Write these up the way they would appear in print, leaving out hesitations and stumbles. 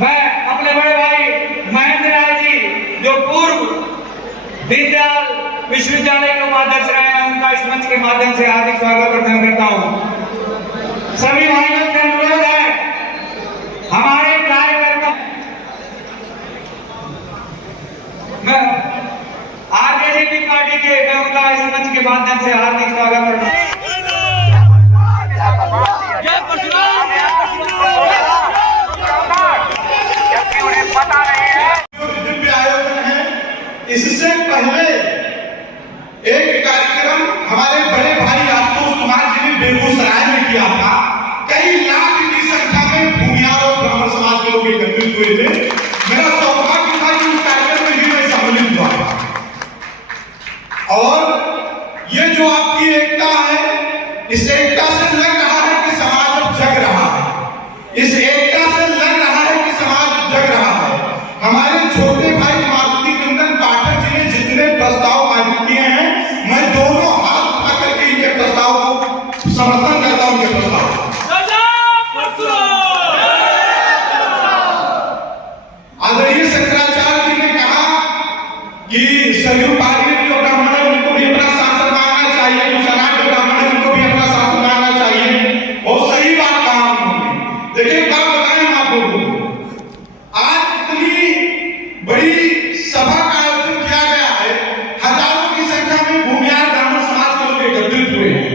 मैं अपने बड़े भाई महेंद्र राय जी जो पूर्व दीनदयाल विश्वविद्यालय के उपाध्यक्ष रहे हैं, उनका इस मंच के माध्यम से हार्दिक स्वागत प्रदान करता हूं। सभी भाइयों से अनुरोध है, हमारे कार्यकर्ता आरजेडी पार्टी के, मैं उनका इस मंच के माध्यम से हार्दिक स्वागत करता हूं। पता नहीं है दिव्य आयोजन है। इससे पहले एक कार्यक्रम हमारे बड़े भाई आशुतोष कुमार जी ने बेगूसराय में किया था। कई लाख की संख्या में भूमियार और ब्राह्मण समाज के लोग एकत्रित हुए थे। मेरा सौभाग्य था कि उस कार्यक्रम में भी मैं सम्मिलित हुआ था। और ये जो आपकी एकता है, इस एकता से लग रहा है कि समाज अब जग रहा है। इस एकता से लग रहा है कि समाज जग रहा है। हमारे छोटे भाई मारुति नंदन पाठक जी ने जितने प्रस्ताव पारित किए हैं, मैं दोनों हाथ उठा करके इनके प्रस्ताव को समर्थन करता हूं। उनके प्रस्ताव आदरणीय शंकराचार्य जी ने कहा कि सरयू पारी जो ब्राह्मण है उनको भी अपना शासन मांगना चाहिए, जो सनातन जो ब्राह्मण है उनको भी अपना शासन मांगना चाहिए। बहुत सही बात कहा उन्होंने। देखिए एक बात बताएं आप लोगों को, आज इतनी बड़ी सभा का आयोजन किया गया है, हजारों की संख्या में भूमियार ब्राह्मण समाज के लोग एकत्रित हुए हैं।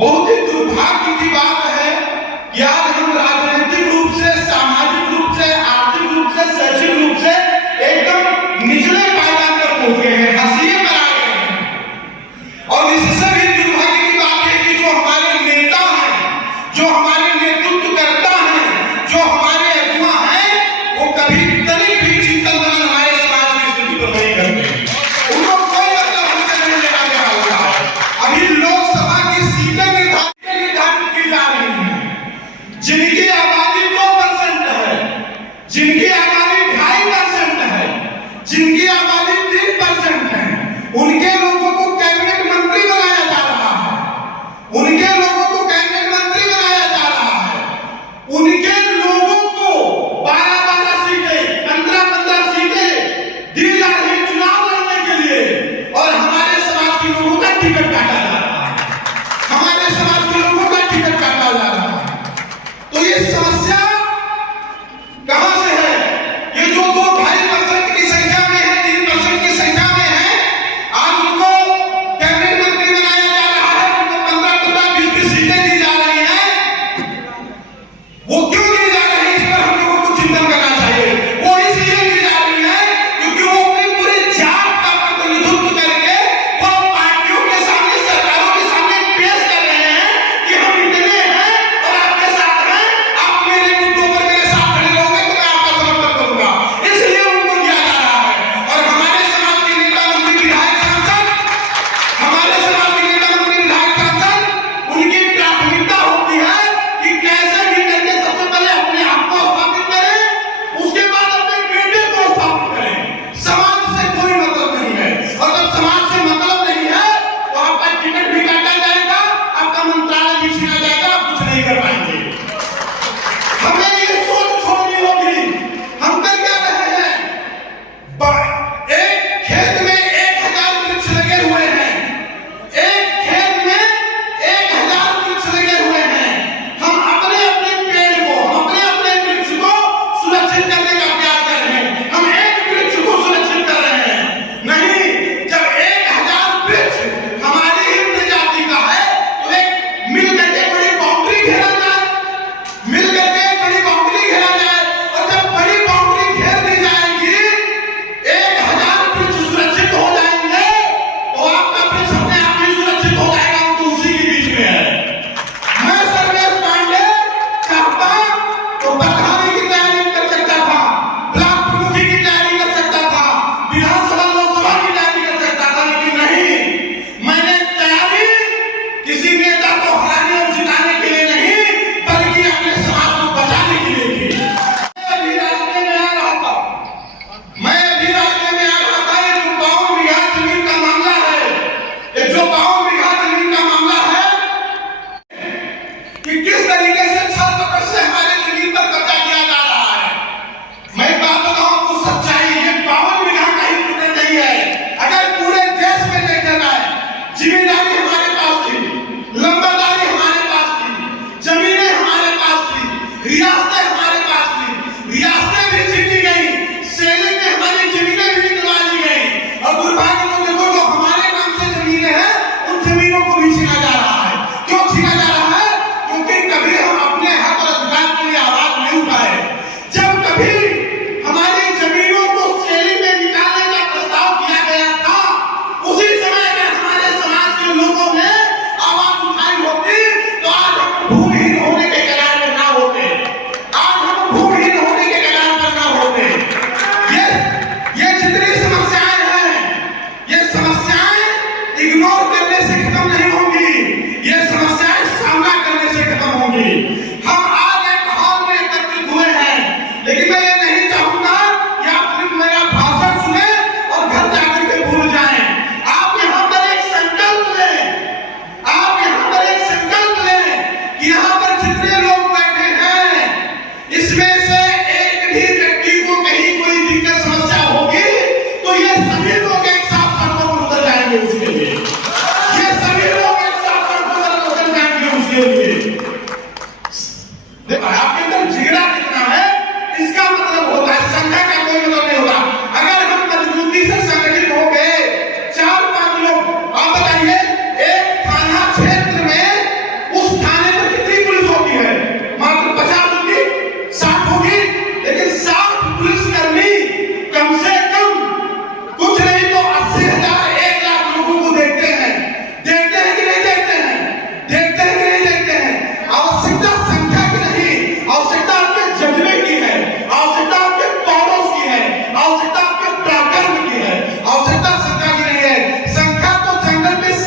बहुत ही दुर्भाग्य की बात है कि आज हम राजनीतिक रूप से, सामाजिक रूप से, आर्थिक रूप से, शैक्षिक रूप से एकदम निचले पायदान पर पहुंच गए हैं, हंसिए पर आ गए हैं। और इससे भी दुर्भाग्य की बात है कि जो हमारे नेता हैं, जो हमारे नेतृत्व करता है, जो हमारे अगुवा हैं, वो कभी तनिक भी चिंतन मनन हमारे समाज की स्थिति पर नहीं करते। उनको कोई मतलब हमसे नहीं लेना देना होता है। अभी लोकसभा की सीटें निर्धारित की जा रही हैं, जिनकी आबादी 2% है, जिनकी आबादी 2.5% है, जिनकी आबादी 3% है, उनके लोगों को कैबिनेट मंत्री बनाया जा रहा है। उनके लोगों को कैबिनेट मंत्री बनाया जा रहा है। उनके लोगों को 12-12 सीटें, 15-15 सीटें दी जा रही चुनाव लड़ने के लिए, और हमारे समाज के लोगों का टिकट काटा जा रहा है। हमारे समाज के लोगों का टिकट काटा जा रहा है। तो ये समस्या कहां से है? ये जो 2-2.5% की संख्या में है, 3% की संख्या में है, आज उनको कैबिनेट मंत्री बनाया जा रहा है, उनको 15-15, 20-20 सीटें दी जा रही हैं। वो क्यों दी जा रही है, इस पर हम लोगों को चिंतन करना चाहिए। वो इसलिए दी जा रही है क्योंकि वो अपनी पूरी जात का प्रतिनिधित्व करके वो पार्टियों के सामने, सरकारों के सामने पेश कर रहे हैं कि हम इतने हैं और आपके साथ हैं, आप मेरे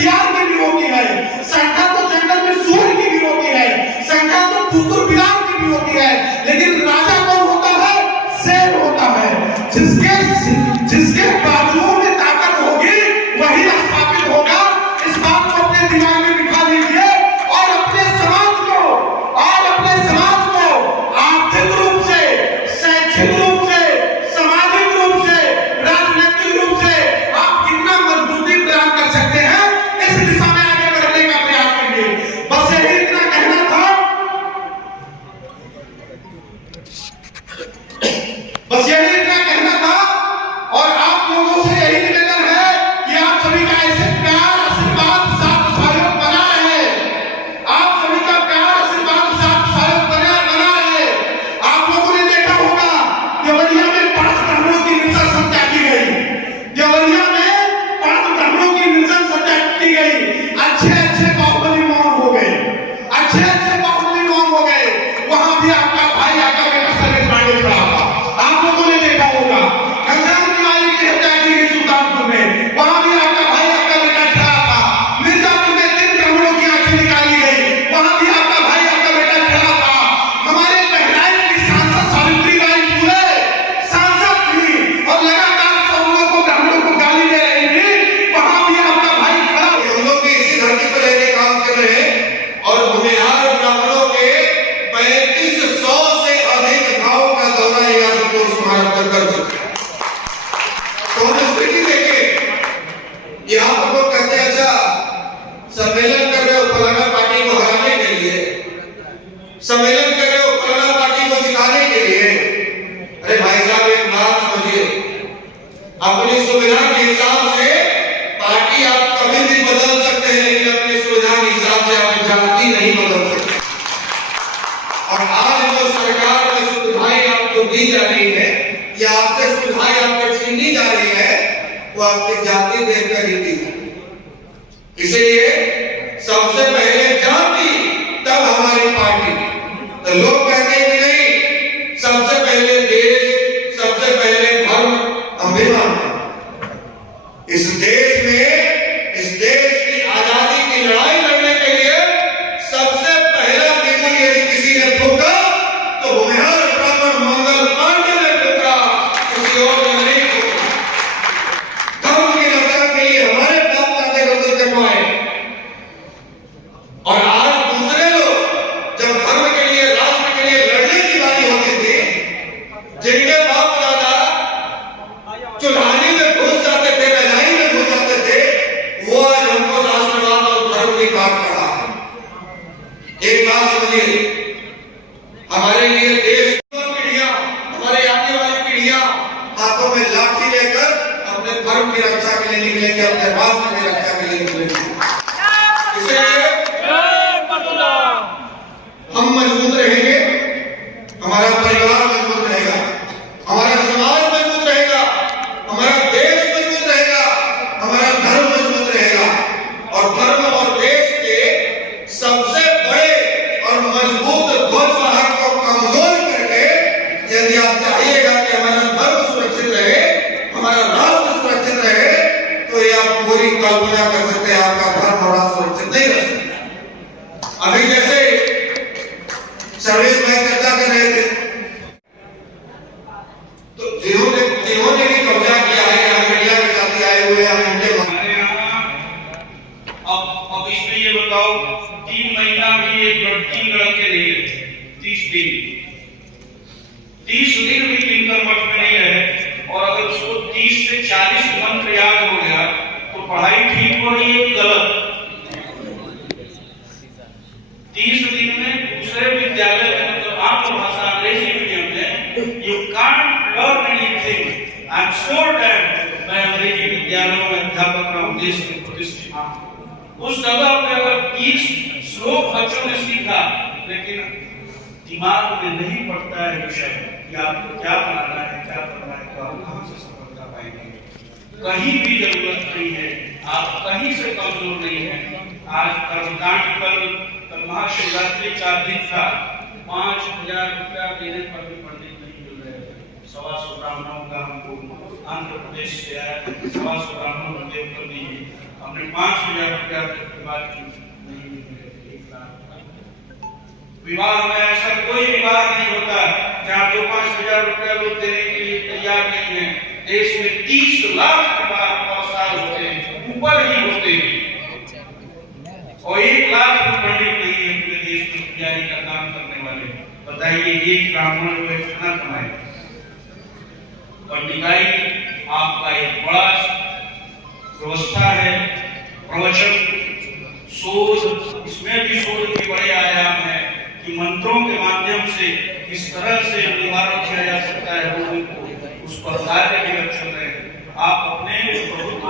सियार की गिरोह की है, संख्या तो जंगल में सूर की गिरोह की है, संख्या तो कुकुर बिलाव की गिरोह की है, लेकिन राजा कौन होता है? शेर होता है। जिसके बाजुओं में ताकत होगी वही स्थापित होगा। इस बात को अपने दिमाग में बिठा लीजिए और अपने समाज को आर्थिक रूप से, शैक्षिक रूप से, सामाजिक रूप से, राजनीतिक रूप से आप कितना मजबूती प्रदान कर सकते हैं, इस दिशा में आगे बढ़ने का प्रयास कीजिए। बस यही इतना कहना था, बस यही इतना कहना था। और आप लोगों से यही निवेदन है कि आप सभी का ऐसे प्यार, आशीर्वाद, साथ सहयोग बना रहे, आप सभी का प्यार, आशीर्वाद, साथ सहयोग बना रहे। आप लोगों ने देखा होगा देवरिया में 5 ब्राह्मणों की नृशंस हत्या की गई, देवरिया में 5 ब्राह्मणों की नृशंस हत्या की गई। अच्छे बाहुबली मौन हो गए, अच्छे बाहुबली मौन हो गए। वहां भी आपका भाई, आपका बेटा सर्वेश पांडे खड़ा था, आप लोगों ने देखा होगा। घनश्याम तिवारी की हत्या की गई सुल्तानपुर में, वहां भी आपका भाई, आपका बेटा खड़ा था। मिर्जापुर में 3 ब्राह्मणों की आंखें निकाली गई, वहां भी आपका भाई, आपका बेटा खड़ा था। हमारे बहराइच की सांसद सावित्रीबाई फुले सांसद थी और लगातार सब लोगों को, ब्राह्मणों को गाली दे रही थी, वहां भी आपका भाई खड़ा। हम लोग भी इसी धरती पर रहने काम कर रहे हैं और भूमिहार ब्राह्मणों के 3500 से अधिक गांवों का दौरा यहाँ से कोर्स स्मारक पर कर चुके हैं। तो हम स्थिति देखें, यहाँ पर लोग कहते हैं अच्छा सम्मेलन कर रहे हो फलाना पार्टी को हराने के लिए, सम्मेलन कर रहे हो फलाना पार्टी को जिताने के लिए। अरे भाई साहब एक बात समझिए, अपनी सुविधा के हिसाब से पार्टी आप कभी भी बदल सकते हैं, लेकिन अपनी सुविधा के हिसाब से आप जाति नहीं बदल सकते। और आज जो सरकार में सुविधाएं आपको दी जा रही है या आपसे सुविधाएं आपको छीनी जा रही है, वो आपकी जाति देखकर ही दी है। इसलिए सबसे पहले जाति, तब हमारी पार्टी। तो लोग कहते हैं कि नहीं, सबसे पहले देश, सबसे पहले धर्म, हम भी मानते हैं। इस देश में, इस देश की आजादी की लड़ाई लड़ने के लिए सबसे पहला बिगुल यदि किसी ने ठोका तो भूमिहार ब्राह्मण मंगल पांडे ने ठोका, किसी और ने नहीं ठोका। धर्म की रक्षा के लिए हमारे बाप दादे को करवाए और आज दूसरे लोग जब धर्म के लिए, राष्ट्र के लिए लड़ने की बारी होती थी, जिनके बाप दादा चुल्हानी में घुस जाते थे, रजाई में घुस जाते थे, वो आज हमको राष्ट्रवाद और धर्म की बात पढ़ा है। एक बात समझिए, हमारे लिए देश पीढ़ियां, हमारे आने वाली पीढ़ियां हाथों में लाठी लेकर अपने धर्म की रक्षा के लिए निकलेंगे, अपने राष्ट्र की रक्षा के लिए निकलेंगे। इसलिए हम मजबूत रहेंगे, हमारा परिवार मजबूत रहेगा, हमारा समाज मजबूत रहेगा, हमारा देश मजबूत रहेगा, हमारा धर्म मजबूत रहेगा। और धर्म और देश के सबसे बड़े और मजबूत ध्वजवाहक को कमजोर करके यदि आप चाहिएगा कि हमारा धर्म सुरक्षित रहे, हमारा राष्ट्र सुरक्षित रहे, तो ये आप पूरी कल्पना कर सकते हैं, आपका धर्म और राष्ट्र सुरक्षित नहीं रह सकता। अभी जैसे सर्वेश भाई चर्चा कर रहे थे, तो जिन्होंने भी कब्जा किया है, यहाँ मीडिया के साथी आए हुए हैं, हमारे यहाँ अब इसमें ये बताओ, 3 महीना भी एक 3 लड़के नहीं रहे, 30 दिन भी दिनकर मठ में नहीं रहे। और अगर उसको 30 से 40 मंत्र याद हो गया तो पढ़ाई ठीक हो रही है कि गलत? 30 दिन में दूसरे विद्यालय में, मतलब आप भाषा अंग्रेजी मीडियम में, you can't learn anything. I am sure that मैं अंग्रेजी विद्यालयों में अध्यापक का उद्देश्य में प्रतिष्ठित उस जगह पे अगर 30 श्लोक बच्चों ने सीखा, लेकिन दिमाग में नहीं पड़ता है विषय कि आपको क्या बनाना है, क्या करना है, तो आप कहां से सफलता पाएंगे? कहीं भी जरूरत नहीं है, आप कहीं से कमजोर नहीं है। आज कर्मकांड कल महाशिवरात्रि का दिन था, 5000 रुपया देने पर भी पंडित नहीं मिल रहे थे। 125 ब्राह्मणों का हमको आंध्र प्रदेश से आया, 125 ब्राह्मणों को देव कर दीजिए। हमने 5,000 रुपया तक की बात की, नहीं मिले 1 लाख। विवाह में ऐसा कोई विवाह नहीं होता जहाँ 2-5,000 रुपया लोग देने के लिए तैयार नहीं है। देश में 30 लाख विवाह बहुत साल होते हैं, ऊपर ही होते हैं, और 1 लाख भी पंडित नहीं है पूरे देश में पुजारी का काम करने वाले। बताइए एक ब्राह्मण को कितना कमाए? पंडिताई आपका एक बड़ा व्यवस्था है, प्रवचन, शोध, इसमें भी शोध के बड़े आयाम है कि मंत्रों के माध्यम से किस तरह से निवारण किया जा सकता है लोगों को, उस पर कार्य भी चल रहे हैं। आप अपने प्रभुत्व